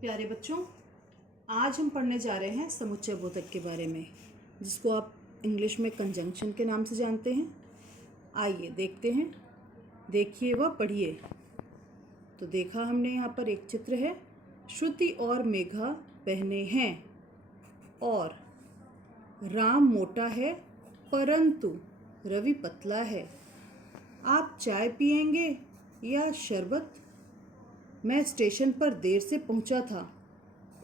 प्यारे बच्चों, आज हम पढ़ने जा रहे हैं समुच्चय बोधक के बारे में, जिसको आप इंग्लिश में कंजंक्शन के नाम से जानते हैं। आइए देखते हैं, देखिए व पढ़िए। तो देखा हमने यहाँ पर एक चित्र है। श्रुति और मेघा बहनें हैं और राम मोटा है परंतु रवि पतला है। आप चाय पिएंगे या शरबत? मैं स्टेशन पर देर से पहुंचा था,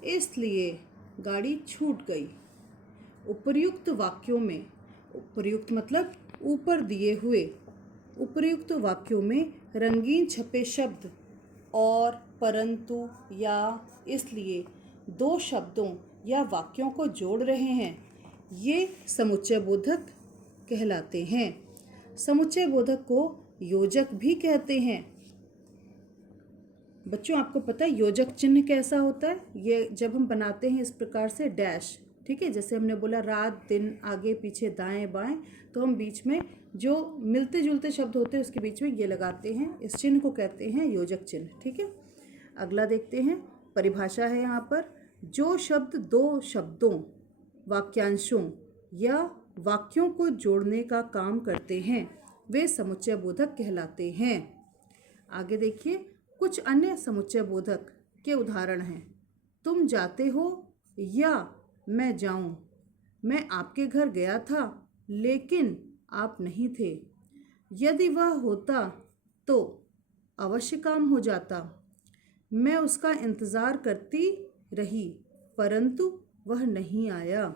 इसलिए गाड़ी छूट गई। उपर्युक्त वाक्यों में, उपर्युक्त मतलब ऊपर दिए हुए, उपर्युक्त वाक्यों में रंगीन छपे शब्द और, परंतु या इसलिए दो शब्दों या वाक्यों को जोड़ रहे हैं, ये समुच्चय बोधक कहलाते हैं। समुच्चय बोधक को योजक भी कहते हैं। बच्चों, आपको पता है योजक चिन्ह कैसा होता है? ये जब हम बनाते हैं इस प्रकार से डैश, ठीक है, जैसे हमने बोला रात दिन, आगे पीछे दाएं बाएं, तो हम बीच में जो मिलते जुलते शब्द होते हैं उसके बीच में ये लगाते हैं। इस चिन्ह को कहते हैं योजक चिन्ह। ठीक है, अगला देखते हैं। परिभाषा है यहाँ पर, जो शब्द दो शब्दों, वाक्यांशों या वाक्यों को जोड़ने का काम करते हैं वे समुच्चय बोधक कहलाते हैं। आगे देखिए, कुछ अन्य समुच्चय बोधक के उदाहरण हैं। तुम जाते हो या मैं जाऊं। मैं आपके घर गया था लेकिन आप नहीं थे। यदि वह होता तो अवश्य काम हो जाता। मैं उसका इंतज़ार करती रही परंतु वह नहीं आया।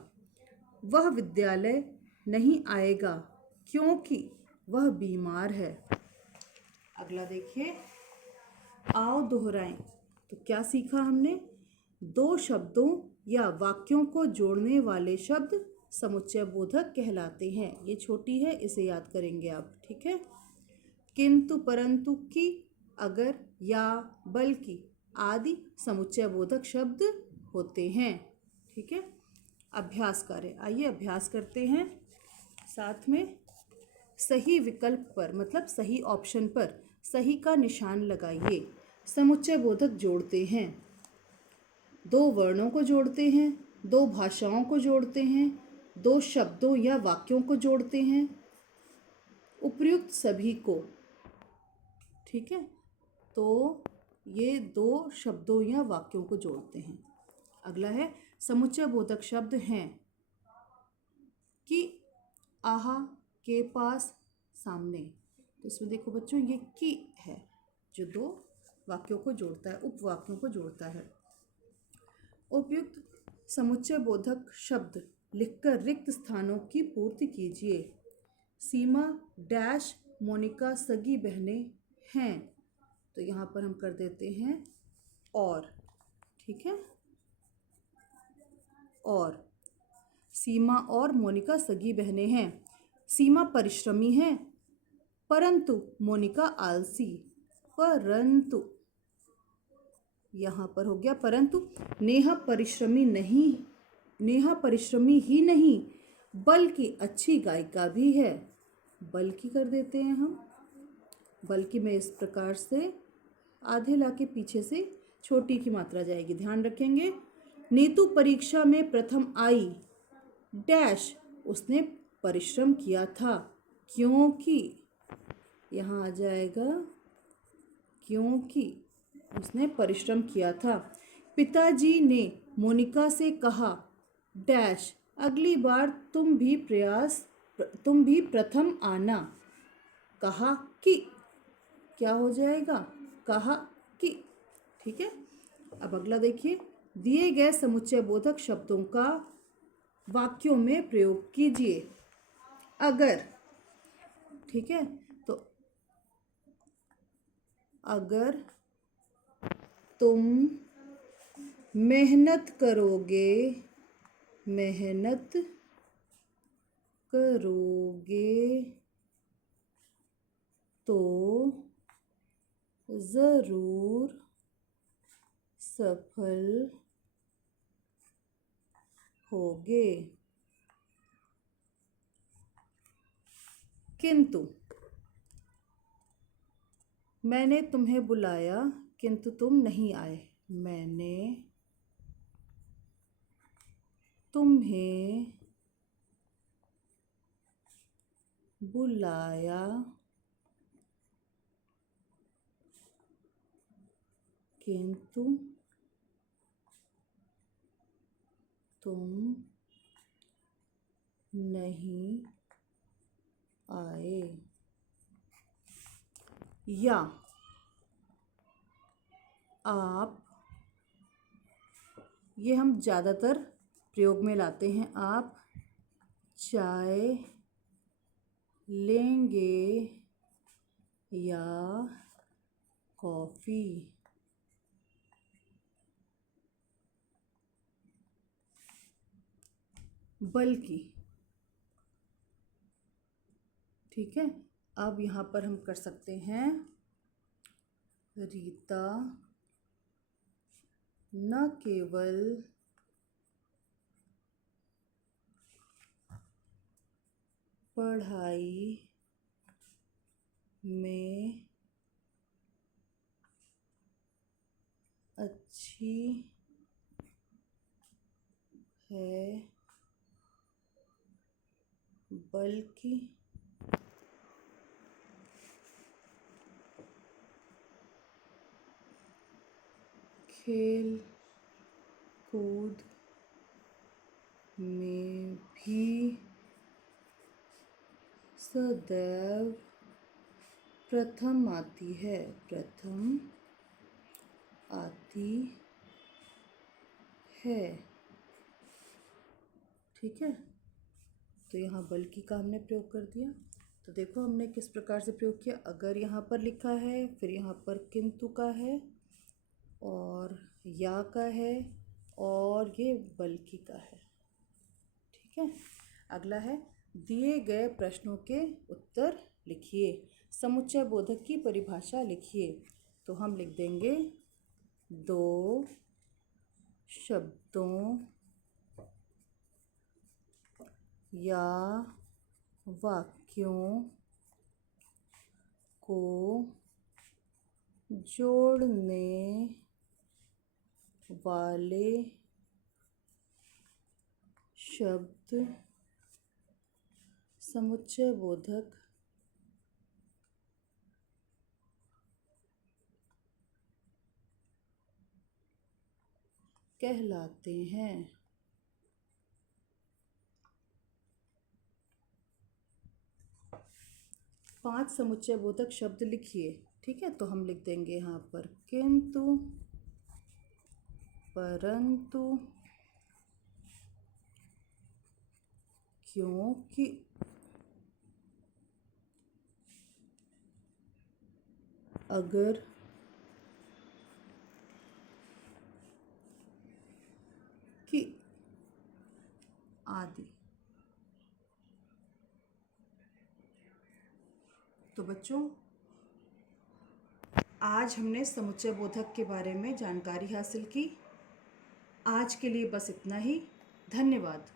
वह विद्यालय नहीं आएगा क्योंकि वह बीमार है। अगला देखिए, आओ दोहराएं। तो क्या सीखा हमने? दो शब्दों या वाक्यों को जोड़ने वाले शब्द समुच्चय बोधक कहलाते हैं। ये छोटी है, इसे याद करेंगे आप। ठीक है, किंतु, परंतु, की, अगर, या, बल्कि आदि समुच्चय बोधक शब्द होते हैं। ठीक है, अभ्यास करें। आइए अभ्यास करते हैं साथ में। सही विकल्प पर मतलब सही ऑप्शन पर सही का निशान लगाइए। समुच्चय बोधक जोड़ते हैं, दो वर्णों को जोड़ते हैं, दो भाषाओं को जोड़ते हैं, दो शब्दों या वाक्यों को जोड़ते हैं, उपर्युक्त सभी को। ठीक है, तो ये दो शब्दों या वाक्यों को जोड़ते हैं। अगला है, समुच्चय बोधक शब्द हैं कि, आहा, के पास, सामने। तो इसमें देखो बच्चों, ये की है जो दो वाक्यों को जोड़ता है, उपवाक्यों को जोड़ता है। उपयुक्त समुच्चय बोधक शब्द लिखकर रिक्त स्थानों की पूर्ति कीजिए। सीमा डैश मोनिका सगी बहनें हैं, तो यहाँ पर हम कर देते हैं और। ठीक है, और सीमा और मोनिका सगी बहनें हैं। सीमा परिश्रमी है परंतु मोनिका आलसी। परंतु, यहाँ पर हो गया परंतु। नेहा परिश्रमी नहीं, नेहा परिश्रमी ही नहीं बल्कि अच्छी गायिका भी है। बल्कि कर देते हैं हम। बल्कि में इस प्रकार से आधे ला के पीछे से छोटी की मात्रा जाएगी, ध्यान रखेंगे। नीतू परीक्षा में प्रथम आई डैश, उसने परिश्रम किया था क्योंकि, यहाँ आ जाएगा क्योंकि उसने परिश्रम किया था। पिताजी ने मोनिका से कहा डैश, अगली बार तुम भी प्रथम आना। कहा कि, क्या हो जाएगा? कहा कि। ठीक है, अब अगला देखिए। दिए गए समुच्चय बोधक शब्दों का वाक्यों में प्रयोग कीजिए। अगर, ठीक है, तो अगर तुम मेहनत करोगे, मेहनत करोगे तो ज़रूर सफल होगे। किंतु, मैंने तुम्हें बुलाया किंतु तुम नहीं आए। मैंने तुम्हें बुलाया, किंतु तुम नहीं आए। या आप, ये हम ज़्यादातर प्रयोग में लाते हैं। आप चाय लेंगे या कॉफ़ी। बल्कि, ठीक है। अब यहाँ पर हम कर सकते हैं, रीता न केवल पढ़ाई में अच्छी है, बल्कि खेल कूद में भी सदैव प्रथम आती है। प्रथम आती है, ठीक है। तो यहाँ बल्कि का हमने प्रयोग कर दिया। तो देखो हमने किस प्रकार से प्रयोग किया। अगर यहाँ पर लिखा है, फिर यहाँ पर किंतु का है और या का है और ये बल्कि का है, ठीक है। अगला है, दिए गए प्रश्नों के उत्तर लिखिए, समुच्चय बोधक की परिभाषा लिखिए। तो हम लिख देंगे, दो शब्दों या वाक्यों को जोड़ने वाले शब्द समुच्चय बोधक कहलाते हैं। 5 समुच्चय बोधक शब्द लिखिए, ठीक है। तो हम लिख देंगे यहाँ पर किंतु, परंतु, क्योंकि, अगर, कि, आदि। तो बच्चों, आज हमने समुच्चय बोधक के बारे में जानकारी हासिल की। आज के लिए बस इतना ही। धन्यवाद।